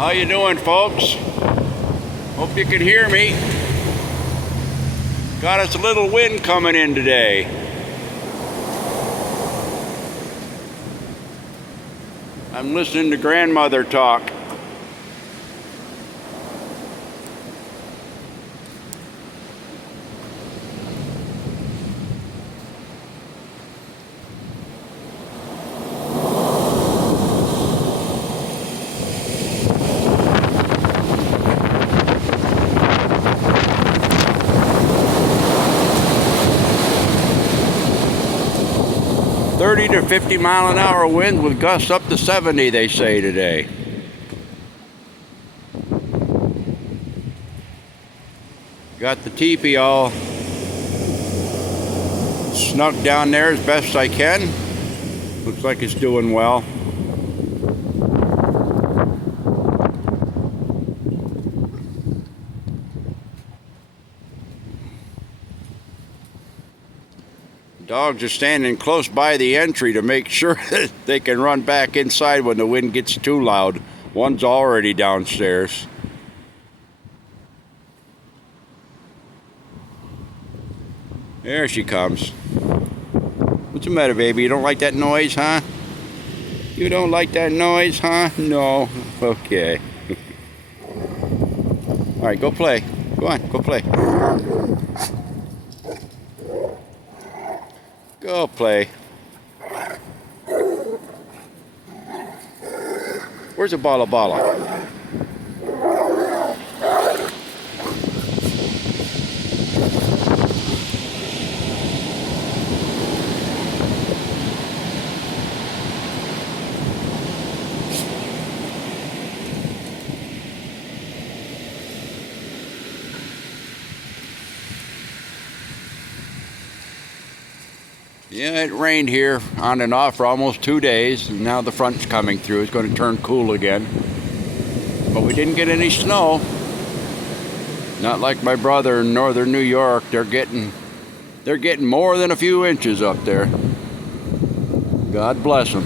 How you doing, folks? Hope you can hear me. Got us a little wind coming in today. I'm listening to grandmother talk. "30 to 50 mile an hour wind with gusts up to 70, they say today. Got the teepee all snuck down there as best I can. Looks like it's doing well. Dogs are standing close by the entry to make sure that they can run back inside when the wind gets too loud. One's already downstairs. There she comes. What's the matter, baby? You don't like that noise, huh? You don't like that noise, huh? No. Okay. All right, go play. Go on, go play. Go play. Where's the bala? Yeah, it rained here on and off for almost 2 days, and now the front's coming through. It's going to turn cool again. But we didn't get any snow. Not like my brother in northern New York. They're getting more than a few inches up there. God bless them.